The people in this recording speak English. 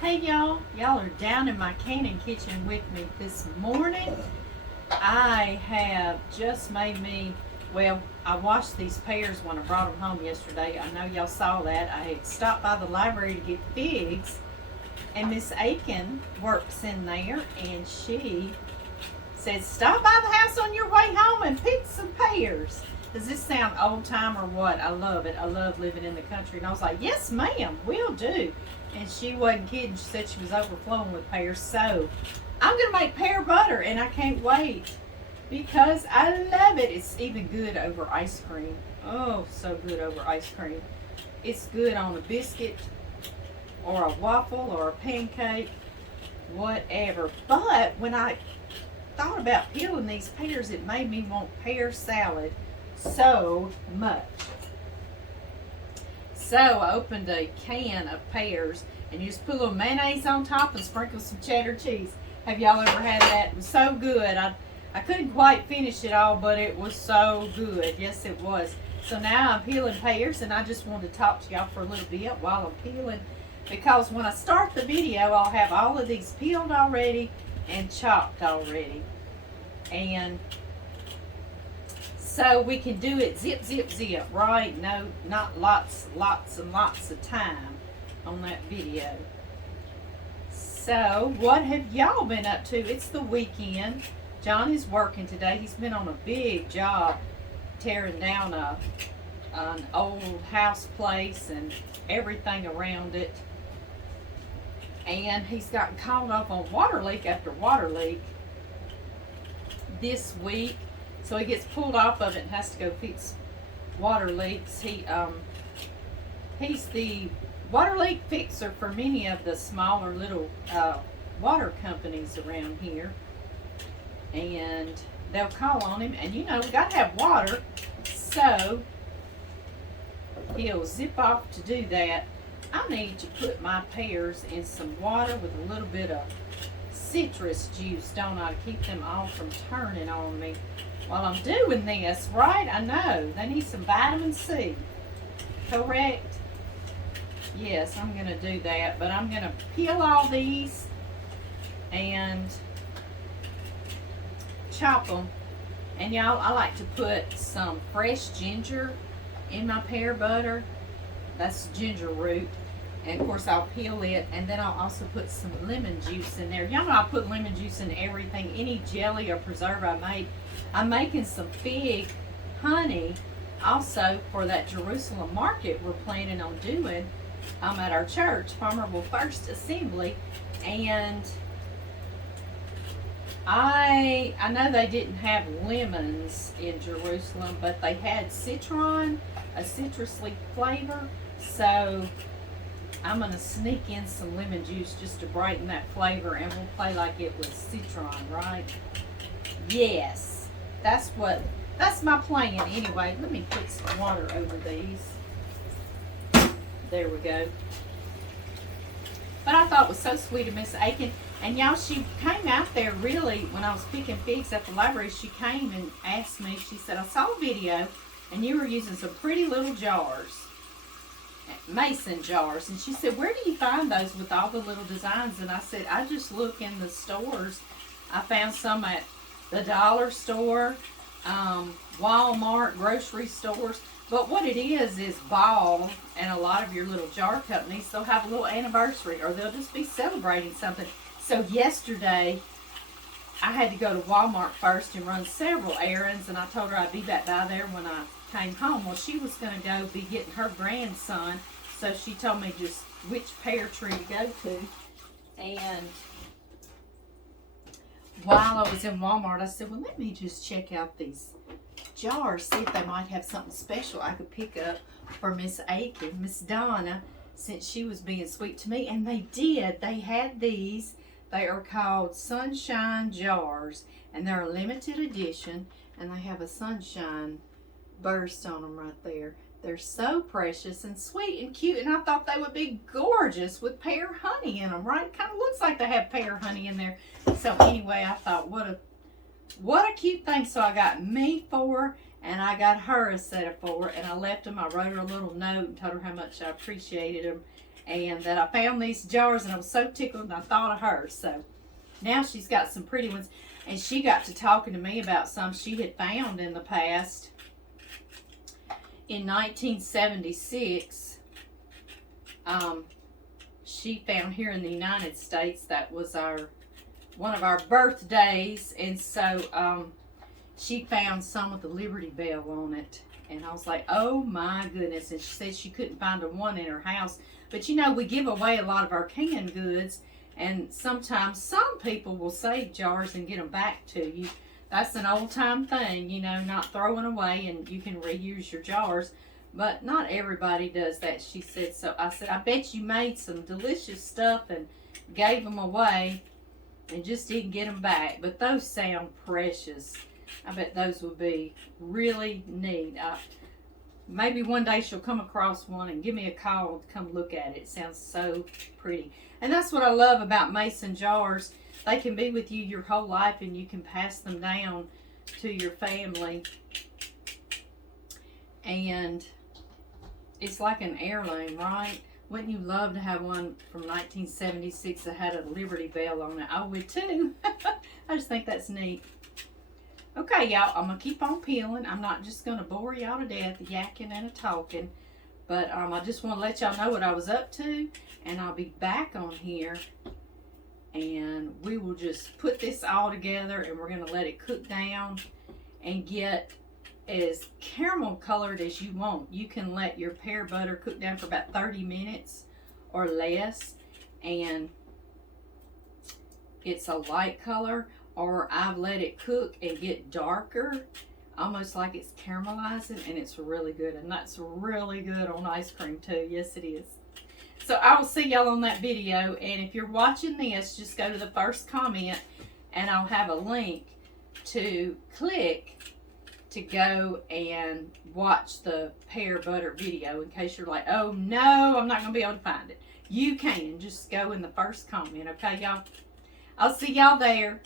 Hey y'all are down in my Cannon kitchen with me this morning. I have just made me, well, I washed these pears when I brought them home yesterday. I know y'all saw that. I had stopped by the library to get figs, and Miss Aiken works in there, and she said, stop by the house on your way home and pick some pears. Does this sound old time or what? I love it. I love living in the country. And I was like, yes, ma'am, will do. And she wasn't kidding. She said she was overflowing with pears. So I'm going to make pear butter, and I can't wait because I love it. It's even good over ice cream. Oh, so good over ice cream. It's good on a biscuit or a waffle or a pancake, whatever. But when I thought about peeling these pears, it made me want pear salad so much. So I opened a can of pears, and you just put a little mayonnaise on top and sprinkle some cheddar cheese. Have y'all ever had that? It was so good. I couldn't quite finish it all, but it was so good. Yes, it was. So now I'm peeling pears, and I just wanted to talk to y'all for a little bit while I'm peeling, because when I start the video, I'll have all of these peeled already and chopped already. And so we can do it zip, zip, zip, right? No, not lots and lots of time on that video. So what have y'all been up to? It's the weekend. John is working today. He's been on a big job tearing down an old house place and everything around it. And he's gotten caught up on water leak after water leak this week. So he gets pulled off of it and has to go fix water leaks. He's the water leak fixer for many of the smaller little water companies around here. And they'll call on him, and you know, we got to have water. So he'll zip off to do that. I need to put my pears in some water with a little bit of citrus juice, don't I, to keep them all from turning on me while I'm doing this, right? I know, they need some vitamin C, correct? Yes, I'm going to do that, but I'm going to peel all these and chop them. And y'all, I like to put some fresh ginger in my pear butter. That's ginger root. And of course I'll peel it, and then I'll also put some lemon juice in there. Y'all know I put lemon juice in everything, any jelly or preserve I make. I'm making some fig honey also for that Jerusalem market we're planning on doing at our church, Farmerville First Assembly. And I know they didn't have lemons in Jerusalem, but they had citron, a citrusy flavor. So I'm going to sneak in some lemon juice just to brighten that flavor, and we'll play like it was citron, right? Yes, that's my plan anyway. Let me put some water over these. There we go. But I thought it was so sweet of Miss Aiken. And y'all, she came out there really, when I was picking figs at the library, she came and asked me, she said, I saw a video and you were using some pretty little jars, mason jars. And she said, where do you find those with all the little designs? And I said, I just look in the stores. I found some at the dollar store, Walmart, grocery stores. But what it is Ball and a lot of your little jar companies, they'll have a little anniversary, or they'll just be celebrating something. So yesterday, I had to go to Walmart first and run several errands, and I told her I'd be back by there when I came home. Well, she was going to go be getting her grandson, so she told me just which pear tree to go to. And while I was in Walmart, I said, well, let me just check out these jars, see if they might have something special I could pick up for Miss Aiken, Miss Donna, since she was being sweet to me. And they did. They had these. They are called Sunshine Jars, and they're a limited edition, and they have a sunshine burst on them right there. They're so precious and sweet and cute, and I thought they would be gorgeous with pear honey in them, right? It kind of looks like they have pear honey in there. So anyway, I thought, what a cute thing. So I got me 4, and I got her a set of 4, and I left them. I wrote her a little note and told her how much I appreciated them. and that I found these jars, and I was so tickled, and I thought of her. So now she's got some pretty ones, and she got to talking to me about some she had found in the past. In 1976, she found here in the United States, that was one of our birthdays, and so she found some with the Liberty Bell on it, and I was like, oh my goodness. And she said she couldn't find one in her house, but you know, we give away a lot of our canned goods, and sometimes some people will save jars and get them back to you. That's an old time thing, you know, not throwing away, and you can reuse your jars. But not everybody does that, she said. So I said, I bet you made some delicious stuff and gave them away and just didn't get them back. But those sound precious. I bet those would be really neat. Maybe one day she'll come across one and give me a call to come look at it. It sounds so pretty. And that's what I love about mason jars. They can be with you your whole life, and you can pass them down to your family. And it's like an heirloom, right? Wouldn't you love to have one from 1976 that had a Liberty Bell on it? I would too. I just think that's neat. Okay, y'all, I'm going to keep on peeling. I'm not just going to bore y'all to death yakking and talking. But I just want to let y'all know what I was up to. And I'll be back on here. And we will just put this all together, and we're going to let it cook down and get as caramel colored as you want. You can let your pear butter cook down for about 30 minutes or less, and it's a light color. Or I've let it cook and get darker, almost like it's caramelizing, and it's really good. And that's really good on ice cream too. Yes, it is. So I will see y'all on that video. And if you're watching this, just go to the first comment, and I'll have a link to click to go and watch the pear butter video, in case you're like, oh no, I'm not going to be able to find it. You can just go in the first comment. Okay, y'all? I'll see y'all there.